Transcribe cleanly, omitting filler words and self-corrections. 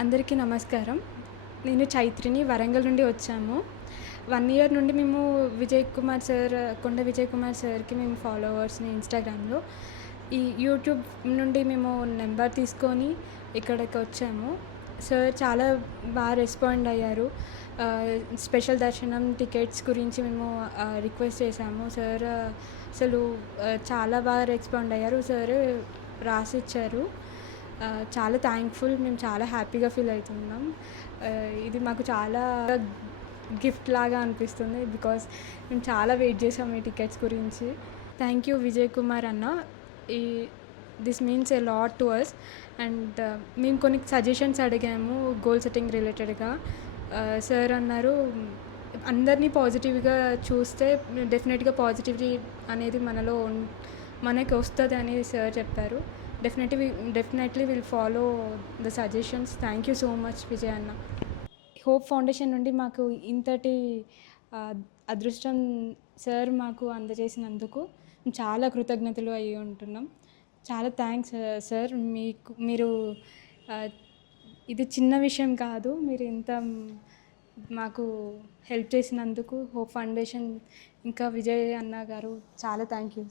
అందరికీ నమస్కారం. నేను చైత్రిని వరంగల్ నుండి వచ్చాము. 1 ఇయర్ నుండి మేము కొండ విజయ్ కుమార్ సార్‌కి మేము ఫాలోవర్స్‌ని ఇన్‌స్టాగ్రామ్‌లో. ఈ యూట్యూబ్ నుండి మేము నెంబర్ తీసుకొని ఇక్కడికి వచ్చాము. సార్ చాలా రెస్పాండ్ అయ్యారు. స్పెషల్ దర్శనం టికెట్స్ గురించి మేము రిక్వెస్ట్ చేశాము. సార్ అసలు చాలా రెస్పాండ్ అయ్యారు. సార్ రాసిచ్చారు. చాలా థ్యాంక్ఫుల్. మేము చాలా హ్యాపీగా ఫీల్ అవుతున్నాం. ఇది మాకు చాలా గిఫ్ట్ లాగా అనిపిస్తుంది. బికాస్ మేము చాలా వెయిట్ చేసాం ఈ టికెట్స్ గురించి. థ్యాంక్ యూ విజయ్ కుమార్ అన్న. ఈ this means a lot to us. And మేము కొన్ని సజెషన్స్ అడిగాము గోల్ సెట్టింగ్ రిలేటెడ్గా. సార్ అన్నారు, అందరినీ పాజిటివ్గా చూస్తే డెఫినెట్గా పాజిటివిటీ అనేది మనకి వస్తుంది అని సార్ చెప్పారు. Definitely will follow the suggestions. Thank you so much Vijay అన్న. హోప్ ఫౌండేషన్ నుండి మాకు ఇంతటి అదృష్టం సార్ మాకు అందజేసినందుకు చాలా కృతజ్ఞతలు అయి ఉంటున్నాం. చాలా థ్యాంక్స్ సార్. మీరు ఇది చిన్న విషయం కాదు. మీరు ఇంత మాకు హెల్ప్ చేసినందుకు హోప్ ఫౌండేషన్ ఇంకా విజయ్ అన్న గారు చాలా థ్యాంక్ యూ.